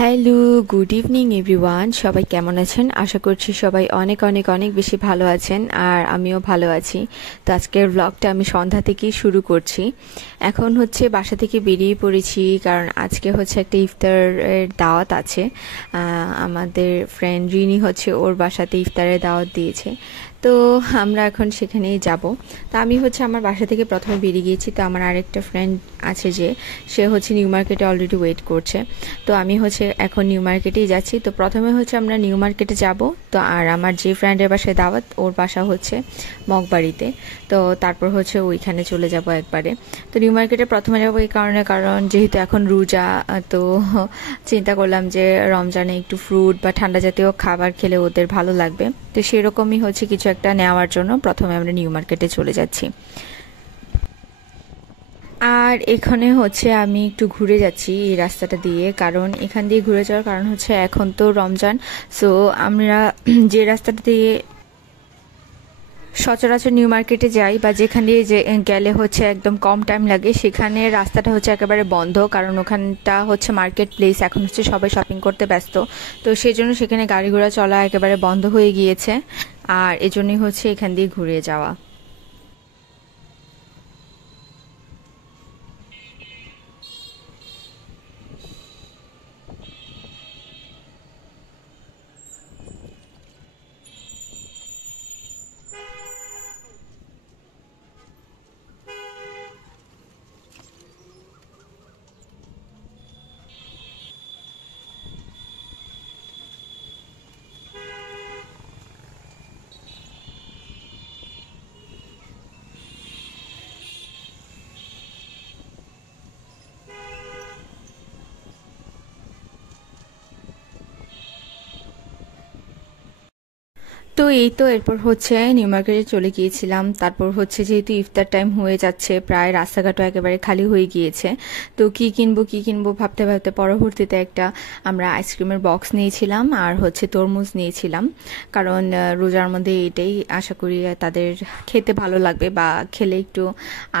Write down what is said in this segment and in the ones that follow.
Hello, good evening everyone. সবাই কেমন আছেন? আশা করছি সবাই অনেক অনেক অনেক বেশি ভালো আছেন, আর আমিও ভালো আছি। তো আজকের ব্লগটা আমি সন্ধ্যা থেকেই শুরু করছি। এখন হচ্ছে বাসা থেকে বেরিয়ে পড়েছি, কারণ আজকে হচ্ছে একটা ইফতারের দাওয়াত আছে। আমাদের ফ্রেন্ড রিনি হচ্ছে ওর বাসাতে ইফতারের দাওয়াত দিয়েছে, তো আমরা এখন সেখানেই যাব। তো আমি হচ্ছে আমার বাসা থেকে প্রথমে বেরিয়ে গিয়েছি। তো আমার আরেকটা ফ্রেন্ড আছে যে সে হচ্ছে নিউ মার্কেটে অলরেডি ওয়েট করছে। তো আমি হচ্ছে এখন নিউ মার্কেটেই যাচ্ছি। তো প্রথমে হচ্ছে আমরা নিউ মার্কেটে যাব। তো আর আমার যে ফ্রেন্ডের বাসায় দাওয়াত, ওর বাসা হচ্ছে মগবাড়িতে। তো তারপর হচ্ছে ওইখানে চলে যাব একবারে। তো নিউ মার্কেটে প্রথমে যাবো এই কারণে, কারণ যেহেতু এখন রোজা, তো চিন্তা করলাম যে রমজানে একটু ফ্রুট বা ঠান্ডা জাতীয় খাবার খেলে ওদের ভালো লাগবে। তো সেরকমই হচ্ছে কিছু একটা নেওয়ার জন্য প্রথমে আমরা নিউ মার্কেটে চলে যাচ্ছি। আর এখানে হচ্ছে আমি একটু ঘুরে যাচ্ছি এই রাস্তাটা দিয়ে, কারণ এখান দিয়ে ঘুরে যাওয়ার কারণ হচ্ছে এখন তো রমজান। সো আমরা যে রাস্তাটা দিয়ে সচরাচর নিউ মার্কেটে যাই বা যেখান দিয়ে যে গেলে হচ্ছে একদম কম টাইম লাগে, সেখানে রাস্তাটা হচ্ছে একেবারে বন্ধ, কারণ ওখানটা হচ্ছে মার্কেট প্লেস। এখন হচ্ছে সবাই শপিং করতে ব্যস্ত। তো সেই জন্য সেখানে গাড়ি ঘোড়া চলা একেবারে বন্ধ হয়ে গিয়েছে, আর এজন্যই হচ্ছে এখান দিয়ে ঘুরে যাওয়া। তো এই তো এরপর হচ্ছে নিউ মার্কেটে চলে গিয়েছিলাম। তারপর হচ্ছে যেহেতু ইফতার টাইম হয়ে যাচ্ছে, প্রায় রাস্তাঘাটও একেবারে খালি হয়ে গিয়েছে। তো কি কিনবো ভাবতে ভাবতে পরবর্তীতে একটা আমরা আইসক্রিমের বক্স নিয়েছিলাম, আর হচ্ছে তরমুজ নিয়েছিলাম। কারণ রোজার মধ্যে এটাই আশা করি তাদের খেতে ভালো লাগবে বা খেলে একটু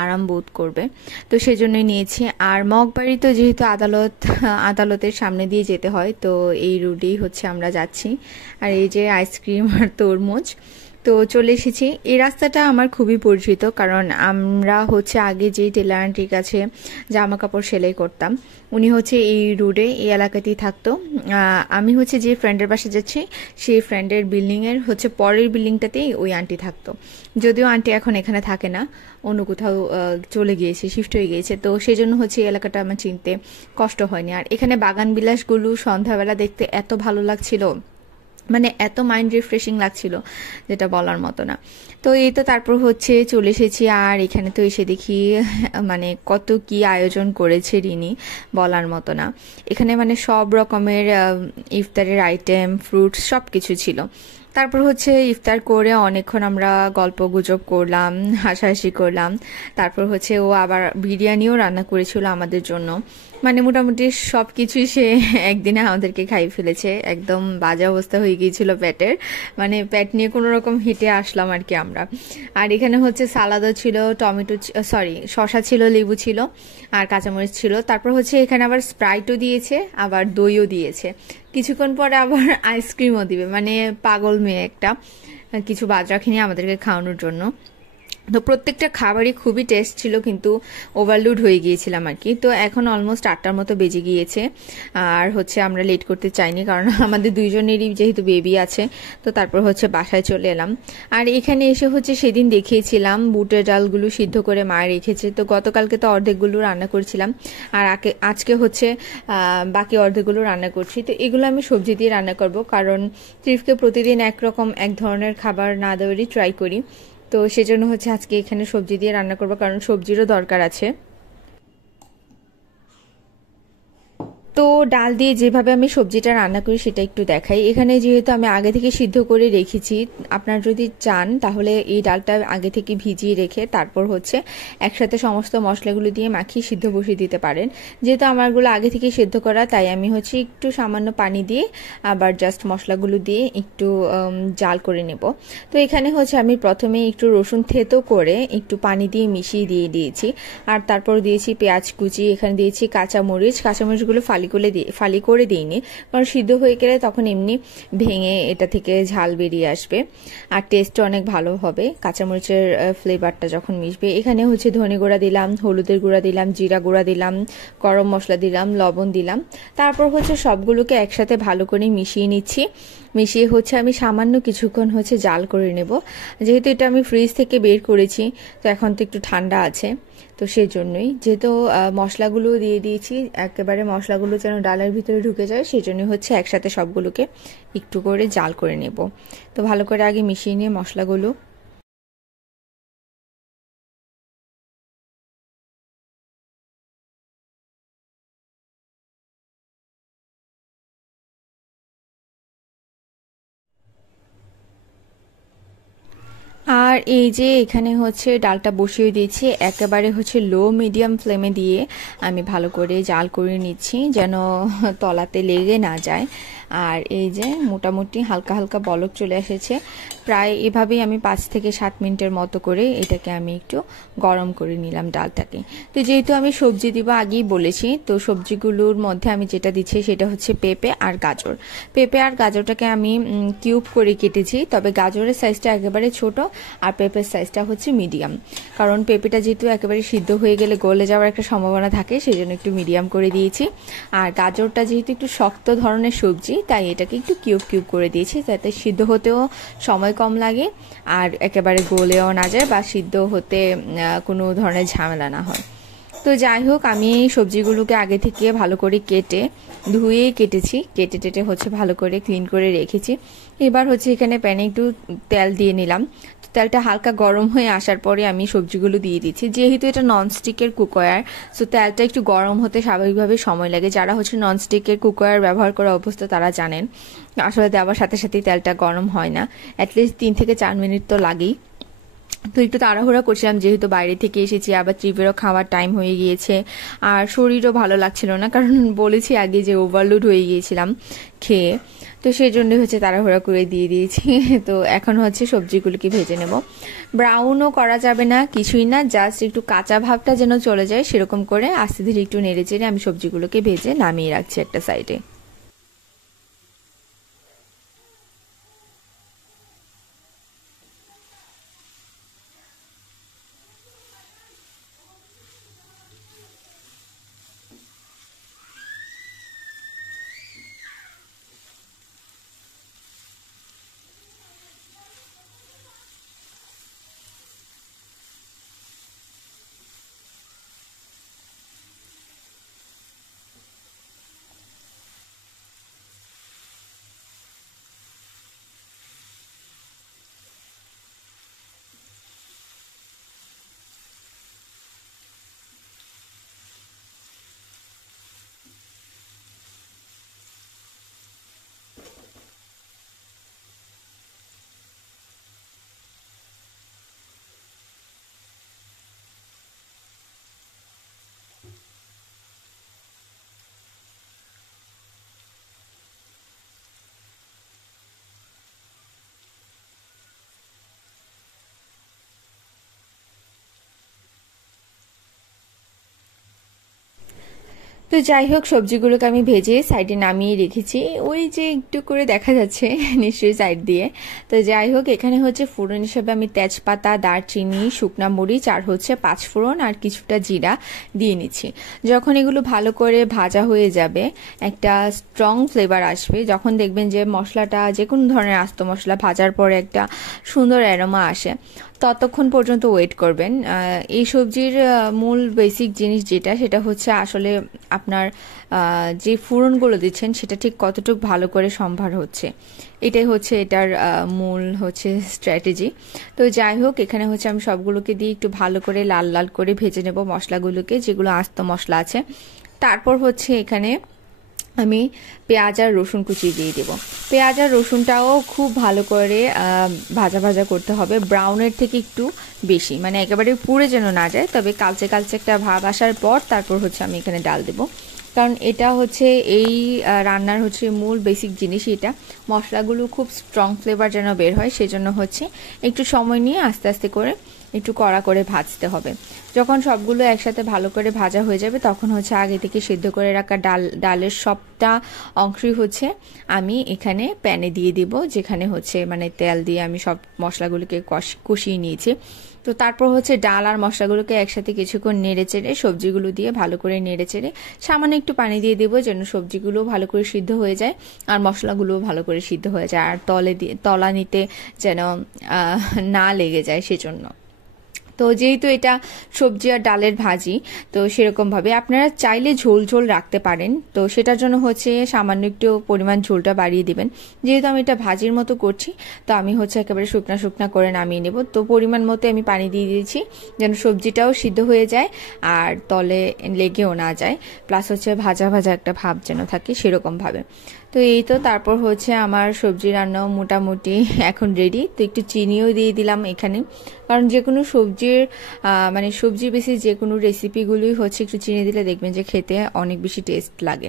আরাম বোধ করবে। তো সেজন্যই নিয়েছি। আর মগবাড়ি তো যেহেতু আদালতের সামনে দিয়ে যেতে হয়, তো এই রুটেই হচ্ছে আমরা যাচ্ছি। আর এই যে আইসক্রিম আর তরমুজ, তো চলে এসেছি। এই রাস্তাটা আমার খুবই পরিচিত, কারণ আমরা হচ্ছে আগে যেই টেলার আন্টির কাছে জামা কাপড় সেলাই করতাম, উনি হচ্ছে এই রোডে এই এলাকাতেই থাকতো। আমি হচ্ছে যে ফ্রেন্ডের বাসা যাচ্ছি, সেই ফ্রেন্ডের বিল্ডিংয়ের হচ্ছে পরের বিল্ডিংটাতেই ওই আন্টি থাকতো। যদিও আন্টি এখন এখানে থাকে না, অন্য কোথাও চলে গিয়েছে, শিফট হয়ে গিয়েছে। তো সেই জন্য হচ্ছে এই এলাকাটা আমার চিনতে কষ্ট হয়নি। আর এখানে বাগান বিলাসগুলো সন্ধ্যাবেলা দেখতে এত ভালো লাগছিল, মানে এত মাইন্ড রিফ্রেশিং লাগছিল যেটা বলার মতো না। তো এই তো তারপর হচ্ছে চলে এসেছি। আর এখানে তো এসে দেখি মানে কত কি আয়োজন করেছে রিনি, বলার মতো না। এখানে মানে সব রকমের ইফতারের আইটেম, ফ্রুটস সব কিছু ছিল। তারপর হচ্ছে ইফতার করে অনেকক্ষণ আমরা গল্প গুজব করলাম, হাসাহাসি করলাম। তারপর হচ্ছে ও আবার বিরিয়ানিও রান্না করেছিল আমাদের জন্য। মানে মোটামুটি সব কিছুই সে একদিনে আমাদেরকে খাইয়ে ফেলেছে। একদম বাজে অবস্থা হয়ে গিয়েছিল পেটের, মানে পেট নিয়ে কোনো রকম হেঁটে আসলাম আর কি আমরা। আর এখানে হচ্ছে সালাদও ছিল, শসা ছিল, লেবু ছিল, আর কাঁচামরিচ ছিল। তারপর হচ্ছে এখানে আবার স্প্রাইটও দিয়েছে, আবার দইও দিয়েছে। কিছুক্ষণ পরে আবার আইসক্রিমও দিবে, মানে পাগল মেয়ে একটা, কিছু বাদ রাখিনি আমাদেরকে খাওয়ানোর জন্য। তো প্রত্যেকটা খাবারই খুবই টেস্ট ছিল, কিন্তু ওভারলোড হয়ে গিয়েছিলাম আর কি। তো এখন অলমোস্ট 8টার মতো বেজে গিয়েছে। আর হচ্ছে আমরা লেট করতে চাইনি, কারণ আমাদের দুইজনেরই যেহেতু বেবি আছে। তো তারপর হচ্ছে বাসায় চলে এলাম। আর এখানে এসে হচ্ছে সেদিন দেখিয়েছিলাম বুটের ডালগুলো সিদ্ধ করে মা রেখেছে। তো গতকালকে তো অর্ধেকগুলো রান্না করেছিলাম, আর আজকে হচ্ছে বাকি অর্ধেকগুলো রান্না করছি। তো এগুলো আমি সবজি দিয়ে রান্না করব, কারণ ত্রিফকে প্রতিদিন এক ধরনের খাবার না দেওয়ারই ট্রাই করি। তো সেজন্য হচ্ছে আজকে এখানে সবজি দিয়ে রান্না করবো, কারণ সবজিরও দরকার আছে। তো ডাল দিয়ে যেভাবে আমি সবজিটা রান্না করি সেটা একটু দেখাই। এখানে যেহেতু আমি আগে থেকে সিদ্ধ করে রেখেছি, আপনার যদি চান তাহলে এই ডালটা আগে থেকে ভিজিয়ে রেখে তারপর হচ্ছে একসাথে সমস্ত মশলাগুলো দিয়ে মাখিয়ে সিদ্ধ বসিয়ে দিতে পারেন। যেহেতু আমারগুলো আগে থেকে সিদ্ধ করা, তাই আমি হচ্ছে একটু সামান্য পানি দিয়ে আবার জাস্ট মশলাগুলো দিয়ে একটু জাল করে নেব। তো এখানে হচ্ছে আমি প্রথমে একটু রসুন থেতো করে একটু পানি দিয়ে মিশিয়ে দিয়ে দিয়েছি, আর তারপর দিয়েছি পেঁয়াজ কুচি, এখানে দিয়েছি কাঁচামরিচগুলো ফালি ফালি করে দিইনি, কারণ সিদ্ধ হয়ে গেলে তখন এমনি ভেঙে এটা থেকে ঝাল বেরিয়ে আসবে আর টেস্টও অনেক ভালো হবে, কাঁচামরিচের ফ্লেভারটা যখন মিশবে। এখানে হচ্ছে ধনে গুঁড়া দিলাম, হলুদের গুঁড়া দিলাম, জিরা গুঁড়া দিলাম, গরম মশলা দিলাম, লবণ দিলাম। তারপর হচ্ছে সবগুলোকে একসাথে ভালো করে মিশিয়ে নিচ্ছি। মিশিয়ে হচ্ছে আমি সামান্য কিছুক্ষণ হচ্ছে জাল করে নেব, যেহেতু এটা আমি ফ্রিজ থেকে বের করেছি তো এখন তো একটু ঠান্ডা আছে, তো সেই জন্যই যেহেতু মশলাগুলো দিয়ে দিয়েছি, একেবারে মশলাগুলো যেন ডালের ভিতরে ঢুকে যায় সেই জন্য হচ্ছে একসাথে সবগুলোকে একটু করে জাল করে নেব। তো ভালো করে আগে মিশিয়ে নিয়ে মশলাগুলো আর এই যে এখানে হচ্ছে ডালটা বসিয়ে দিয়েছি, একেবারে হচ্ছে লো মিডিয়াম ফ্লেমে দিয়ে আমি ভালো করে জাল করে নিচ্ছি যেন তলাতে লেগে না যায়। আর এই যে মোটামুটি হালকা হালকা বলক চলে এসেছে, প্রায় এভাবেই আমি 5 থেকে 7 মিনিটের মতো করে এটাকে আমি একটু গরম করে নিলাম ডালটাকে। তো যেহেতু আমি সবজি দিব আগেই বলেছি, তো সবজিগুলোর মধ্যে আমি যেটা দিচ্ছি সেটা হচ্ছে পেঁপে আর গাজর। পেঁপে আর গাজরটাকে আমি কিউব করে কেটেছি, তবে গাজরের সাইজটা একেবারে ছোট আর পেঁপের সাইজটা হচ্ছে মিডিয়াম, কারণ পেঁপেটা যেহেতু একেবারে সিদ্ধ হয়ে গেলে গলে যাওয়ার একটা সম্ভাবনা থাকে সেই জন্য একটু মিডিয়াম করে দিয়েছি। আর গাজরটা যেহেতু একটু শক্ত ধরনের সবজি তাই এটাকে একটু কিউব কিউব করে দিয়েছি, যাতে সিদ্ধ হতেও সময় কম লাগে আর একেবারে গলেও না যায় বা সিদ্ধ হতে কোনো ধরনের ঝামেলা না হয়। তো যাই হোক, আমি সবজিগুলোকে আগে থেকে ভালো করে ধুয়ে কেটেছি, কেটে টেটে হচ্ছে ভালো করে ক্লিন করে রেখেছি। এবার হচ্ছে এখানে প্যানে একটু তেল দিয়ে নিলাম। তেলটা হালকা গরম হয়ে আসার পরে আমি সবজিগুলো দিয়ে দিচ্ছি। যেহেতু এটা ননস্টিকের কুকওয়্যার, সো তেলটা একটু গরম হতে স্বাভাবিকভাবে সময় লাগে। যারা হচ্ছে ননস্টিকের কুকওয়্যার ব্যবহার করা অভ্যস্ত তারা জানেন আসলে দেওয়ার সাথে সাথেই তেলটা গরম হয় না, অ্যাটলিস্ট 3 থেকে 4 মিনিট তো লাগেই। তো একটু তাড়াহুড়া করছিলাম যেহেতু বাইরে থেকে এসেছি, আবার ট্রিপেরও খাওয়ার টাইম হয়ে গিয়েছে আর শরীরও ভালো লাগছিল না, কারণ বলেছি আগে যে ওভারলোড হয়ে গিয়েছিলাম খেয়ে, তো সেই জন্য হচ্ছে তাড়াহুড়া করে দিয়ে দিয়েছি। তো এখন হচ্ছে সবজিগুলোকে ভেজে নেব। ব্রাউনও করা যাবে না, কিছুই না, জাস্ট একটু কাঁচা ভাবটা যেন চলে যায় সেরকম করে আস্তে ধীরে একটু নেড়ে চেড়ে আমি সবজিগুলোকে ভেজে নামিয়ে রাখছি একটা সাইডে। তো যাই হোক, সবজিগুলোকে আমি ভেজে সাইডে নামিয়ে রেখেছি, ওই যে একটু করে দেখা যাচ্ছে নিশ্চয়ই সাইড দিয়ে। তো যাই হোক, এখানে হচ্ছে ফোড়ন হিসেবে আমি তেজপাতা, দারচিনি, শুকনা মরিচ আর হচ্ছে 5 ফোড়ন আর কিছুটা জিরা দিয়ে নিচ্ছি। যখন এগুলো ভালো করে ভাজা হয়ে যাবে, একটা স্ট্রং ফ্লেভার আসবে, যখন দেখবেন যে মশলাটা, যে কোনো ধরনের আস্ত মশলা ভাজার পরে একটা সুন্দর অ্যারোমা আসে, ততক্ষণ পর্যন্ত ওয়েট করবেন। এই সবজির মূল বেসিক জিনিস যেটা, সেটা হচ্ছে আসলে আপনার যে ফোড়নগুলো দিচ্ছেন সেটা ঠিক কতটুকু ভালো করে সম্ভার হচ্ছে, এটাই হচ্ছে এটার মূল হচ্ছে স্ট্র্যাটেজি। তো যাই হোক, এখানে হচ্ছে আমি সবগুলোকে দিয়ে একটু ভালো করে লাল লাল করে ভেজে নেব মশলাগুলোকে, যেগুলো আস্ত মশলা আছে। তারপর হচ্ছে এখানে আমি পেঁয়াজ আর রসুন কুচি দিয়ে দেব। পেঁয়াজ আর রসুনটাও খুব ভালো করে ভাজা ভাজা করতে হবে, ব্রাউনের থেকে একটু বেশি, মানে একেবারে পুড়ে যেন না যায়, তবে কালচে কালচে একটা ভাব আসার পর তারপর হচ্ছে আমি এখানে ডাল দেব, কারণ এটা হচ্ছে এই রান্নার হচ্ছে মূল বেসিক জিনিস। এটা মশলাগুলো খুব স্ট্রং ফ্লেভার যেন বের হয়, সেজন্য হচ্ছে একটু সময় নিয়ে আস্তে আস্তে করে একটু কড়া করে ভাজতে হবে। যখন সবগুলো একসাথে ভালো করে ভাজা হয়ে যাবে তখন হচ্ছে আগে থেকে সিদ্ধ করে রাখা ডালের সবটা অংশই হচ্ছে আমি এখানে প্যানে দিয়ে দিব, যেখানে হচ্ছে মানে তেল দিয়ে আমি সব মশলাগুলোকে কষিয়ে নিয়েছি। তো তারপর হচ্ছে ডাল আর মশলাগুলোকে একসাথে কিছুক্ষণ নেড়ে চেড়ে সবজিগুলো দিয়ে ভালো করে নেড়ে চেড়ে সামান্য একটু পানি দিয়ে দেবো, যেন সবজিগুলো ভালো করে সিদ্ধ হয়ে যায় আর মশলাগুলোও ভালো করে সিদ্ধ হয়ে যায়, আর তলানিতে যেন না লেগে যায় সেজন্য। তো যেহেতু এটা সবজি আর ডালের ভাজি, তো সেরকমভাবে আপনারা চাইলে ঝোল ঝোল রাখতে পারেন। তো সেটার জন্য হচ্ছে সামান্য একটু পরিমাণ ঝোলটা বাড়িয়ে দিবেন। যেহেতু আমি এটা ভাজির মতো করছি, তো আমি হচ্ছে একেবারে শুকনা শুকনা করে নামিয়ে নেব। তো পরিমাণ মতো আমি পানি দিয়ে দিয়েছি, যেন সবজিটাও সিদ্ধ হয়ে যায় আর তলে লেগেও না যায়, প্লাস হচ্ছে ভাজা ভাজা একটা ভাব যেন থাকে সেরকমভাবে। তো এই তো তারপর হচ্ছে আমার সবজি রান্নাও মোটামুটি এখন রেডি। তো একটু চিনিও দিয়ে দিলাম এখানে, কারণ যে কোনো সবজির মানে সবজি বেশি যে কোনো রেসিপিগুলোই হচ্ছে একটু চিনি দিলে দেখবেন যে খেতে অনেক বেশি টেস্ট লাগে।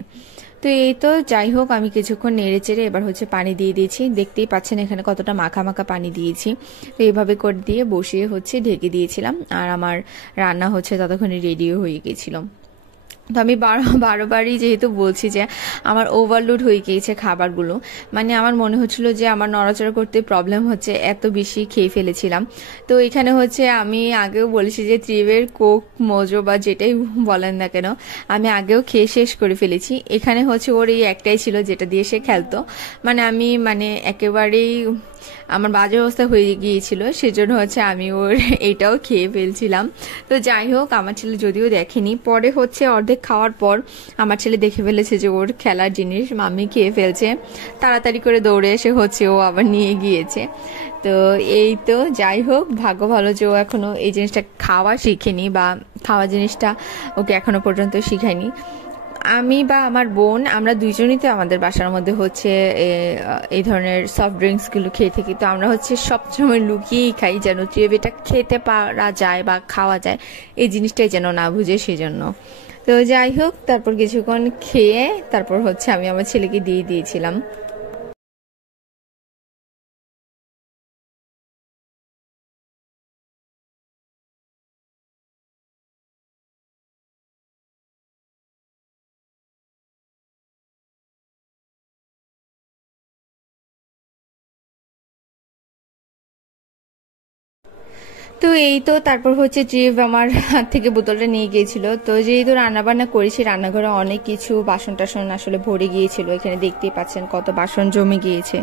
তো এই তো যাই হোক আমি কিছুক্ষণ নেড়ে চেড়ে এবার হচ্ছে পানি দিয়ে দিয়েছি। দেখতেই পাচ্ছেন এখানে কতটা মাখা মাখা পানি দিয়েছি। তো এইভাবে করে দিয়ে বসিয়ে হচ্ছে ঢেকে দিয়েছিলাম, আর আমার রান্না হচ্ছে ততক্ষণে রেডিও হয়ে গেছিল। তো আমি বারবারই যেহেতু বলছি যে আমার ওভারলোড হয়ে গিয়েছে খাবারগুলো, মানে আমার মনে হচ্ছিল যে আমার নড়াচড়া করতে প্রবলেম হচ্ছে, এত বেশি খেয়ে ফেলেছিলাম। তো এখানে হচ্ছে আমি আগেও বলেছি যে ত্রিবের কোক মোজো বা যেটাই বলেন না কেন আমি আগেও খেয়ে শেষ করে ফেলেছি। এখানে হচ্ছে ওর এই একটাই ছিল যেটা দিয়ে সে খেলতো, মানে আমি মানে একেবারেই আমার বাজে অবস্থা হয়ে গিয়েছিল, সেজন্য হচ্ছে আমি ওর এটাও খেয়ে ফেলছিলাম। তো যাই হোক আমার ছেলে যদিও দেখেনি, পরে হচ্ছে অর্ধেক খাওয়ার পর আমার ছেলে দেখে ফেলেছে যে ওর খেলার জিনিস মাম্মি খেয়ে ফেলছে, তাড়াতাড়ি করে দৌড়ে এসে হচ্ছে ও আবার নিয়ে গিয়েছে। তো এই তো যাই হোক ভাগ্য ভালো যে ও এখনো এই জিনিসটা খাওয়া শিখেনি, বা খাওয়া জিনিসটা ওকে এখনো পর্যন্ত শিখায়নি। আমি বা আমার বোন আমরা দুইজনই তো আমাদের বাসার মধ্যে হচ্ছে এই ধরনের সফট ড্রিঙ্কসগুলো খেয়ে থাকি। তো আমরা হচ্ছে সবসময় লুকিয়েই খাই, যেন এটা খেতে পারা যায় বা খাওয়া যায় এই জিনিসটাই যেন না বুঝে সেজন্য। তো যাই হোক তারপর কিছুক্ষণ খেয়ে তারপর হচ্ছে আমি আমার ছেলেকে দিয়ে দিয়েছিলাম। তো এই তো তারপর হচ্ছে ট্রিপ আমার হাত থেকে বোতলটা নিয়ে গিয়েছিল। তো যেহেতু রান্না বান্না করেছি রান্নাঘরে অনেক কিছু বাসন টাসন আসলে ভরে গিয়েছিল, এখানে দেখতেই পাচ্ছেন কত বাসন জমে গিয়েছে।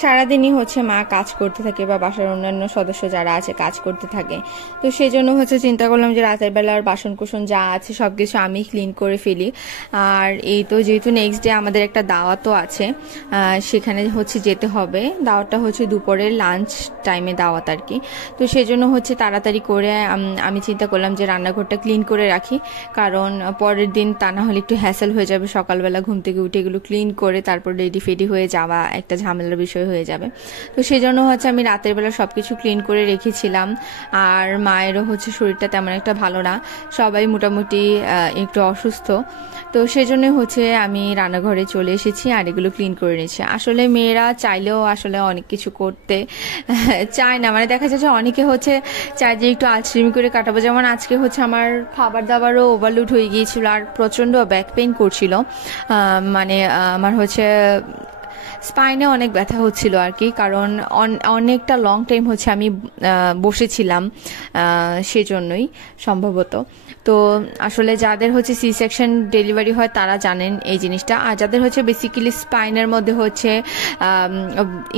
সারাদিনই হচ্ছে মা কাজ করতে থাকে বা বাসার অন্যান্য সদস্য যারা আছে কাজ করতে থাকে। তো সেই জন্য হচ্ছে চিন্তা করলাম যে রাতের বেলার বাসন কুসন যা আছে সবকিছু আমি ক্লিন করে ফেলি। আর এই তো যেহেতু নেক্সট ডে আমাদের একটা দাওয়াতও আছে, সেখানে হচ্ছে যেতে হবে। দাওয়াতটা হচ্ছে দুপুরের লাঞ্চ টাইমে দাওয়াত আর কি। তো সেই জন্য হচ্ছে তাড়াতাড়ি করে আমি চিন্তা করলাম যে রান্নাঘরটা ক্লিন করে রাখি, কারণ পরের দিন তা না হলে একটু হ্যাসেল হয়ে যাবে, সকালবেলা ঘুম থেকে উঠে এগুলো ক্লিন করে তারপর রেডি ফেডি হয়ে যাওয়া একটা ঝামেলার বিষয় হয়ে যাবে। তো সেই জন্য হচ্ছে আমি রাতের বেলা সবকিছু ক্লিন করে রেখেছিলাম। আর মায়েরও হচ্ছে শরীরটা তেমন একটা ভালো না, সবাই মোটামুটি একটু অসুস্থ। তো সেজন্য হচ্ছে আমি রান্নাঘরে চলে এসেছি আর এগুলো ক্লিন করে নিয়েছি। আসলে মেয়েরা চাইলেও আসলে অনেক কিছু করতে চায় না, মানে দেখা যাচ্ছে অনেকে হচ্ছে চাই যে একটু আলসেমি করে কাটাবো। যেমন আজকে হচ্ছে আমার খাবার দাবারও ওভারলোড হয়ে গিয়েছিল আর প্রচন্ড ব্যাক পেইন করছিল, মানে আমার হচ্ছে স্পাইনে অনেক ব্যথা হচ্ছিল আর কি, কারণ অনেকটা লং টাইম হচ্ছে আমি বসেছিলাম, সেজন্যই সম্ভবত। তো আসলে যাদের হচ্ছে সি সেকশন ডেলিভারি হয় তারা জানেন এই জিনিসটা, আর যাদের হচ্ছে বেসিক্যালি স্পাইনের মধ্যে হচ্ছে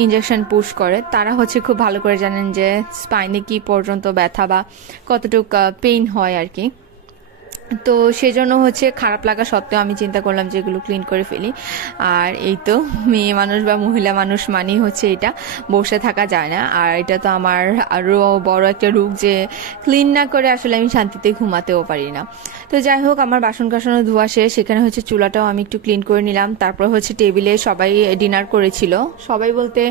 ইনজেকশন পুশ করে তারা হচ্ছে খুব ভালো করে জানেন যে স্পাইনে কি পর্যন্ত ব্যথা বা কতটুকু পেইন হয় আর কি। তো সেজন্য হচ্ছে খারাপ লাগা সত্ত্বেও আমি চিন্তা করলাম যে এগুলো ক্লিন করে ফেলি। আর এই তো মেয়ে মানুষ বা মহিলা মানুষ মানেই হচ্ছে এটা বসে থাকা যায় না, আর এটা তো আমার আরও বড় একটা রোগ যে ক্লিন না করে আসলে আমি শান্তিতে ঘুমাতেও পারি না। তো যাই হোক আমার বাসন কাসনও ধোয়া শেষ, সেখানে হচ্ছে চুলাটাও আমি একটু ক্লিন করে নিলাম। তারপর হচ্ছে টেবিলে সবাই ডিনার করেছিল, সবাই বলতে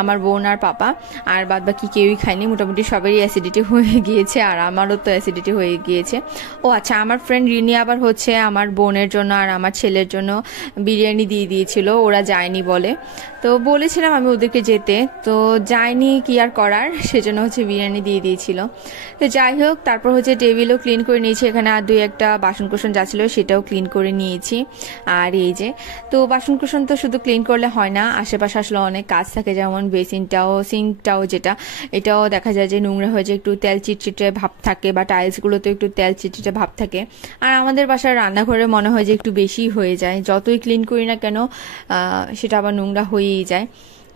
আমার বোন আর পাপা, আর বাদ বাকি কেউই খায়নি। মোটামুটি সবারই অ্যাসিডিটি হয়ে গিয়েছে আর আমারও তো অ্যাসিডিটি হয়ে গিয়েছে। ও আচ্ছা, আমার ফ্রেন্ড রিনি আবার হচ্ছে আমার বোনের জন্য আর আমার ছেলের জন্য বিরিয়ানি দিয়ে দিয়েছিল, ওরা যায়নি বলে। তো বলেছিলাম আমি ওদেরকে যেতে, তো যায়নি, কি আর করার, সেজন্য হচ্ছে বিরিয়ানি দিয়ে দিয়েছিল। তো যাই হোক, তারপর হচ্ছে টেবিলও ক্লিন করে নিয়েছি, এখানে আর দুই একটা বাসনকোসন যাচ্ছিল সেটাও ক্লিন করে নিয়েছি। আর এই যে, তো বাসনকোসন তো শুধু ক্লিন করলে হয় না, আশেপাশে আসলে অনেক কাজ থাকে, যেমন বেসিনটাও, সিঙ্কটাও, যেটা এটাও দেখা যায় যে নোংরা হয়ে যায়, একটু তেল চিটচিটে ভাব থাকে, বা টাইলসগুলোতে একটু তেল চিটচিটে ভাব থাকে। আর আমাদের বাসার রান্নাঘরে মনে হয় যে একটু বেশি হয়ে যায়, যতই ক্লিন করি না কেন সেটা আবার নোংরা হয়েই যায়।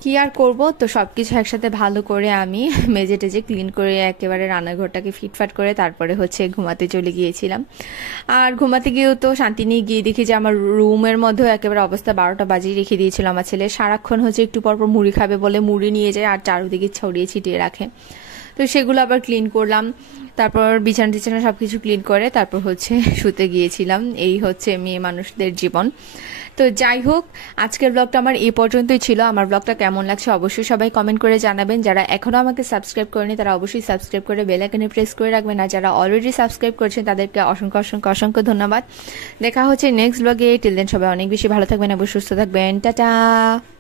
কি আর করব, তো সবকিছু একসাথে ভালো করে আমি মেজে টেজে ক্লিন করে একেবারে রান্নাঘরটাকে ফিটফাট করে তারপরে হচ্ছে ঘুমাতে চলে গিয়েছিলাম। আর ঘুমাতে গিয়েও তো শান্তি নিয়ে গিয়ে দেখি যে আমার রুমের মধ্যেও একেবারে অবস্থা 12টা বাজিয়ে রেখে দিয়েছিল আমার ছেলে। সারাক্ষণ হচ্ছে একটু পরপর মুড়ি খাবে বলে মুড়ি নিয়ে যায় আর চারদিকে ছড়িয়ে ছিটিয়ে রাখে। তো সেগুলো আবার ক্লিন করলাম, তারপর বিছানা টিছানা সবকিছু ক্লিন করে তারপর হচ্ছে শুতে গিয়েছিলাম। এই হচ্ছে মেয়ে মানুষদের জীবন। তো যাই হোক, আজকের ব্লগটা আমার এই পর্যন্তই ছিল। আমার ব্লগটা কেমন লাগছে অবশ্যই সবাই কমেন্ট করে জানাবেন। যারা এখনো আমাকে সাবস্ক্রাইব করেনি তারা অবশ্যই সাবস্ক্রাইব করে বেল আইকনে প্রেস করে রাখবেন, আর যারা অলরেডি সাবস্ক্রাইব করেছেন তাদেরকে অসংখ্য অসংখ্য অসংখ্য ধন্যবাদ। দেখা হচ্ছে নেক্সট ব্লগে। টিল দেন সবাই অনেক বেশি ভালো থাকবেন এবং সুস্থ থাকবেন। টাটা।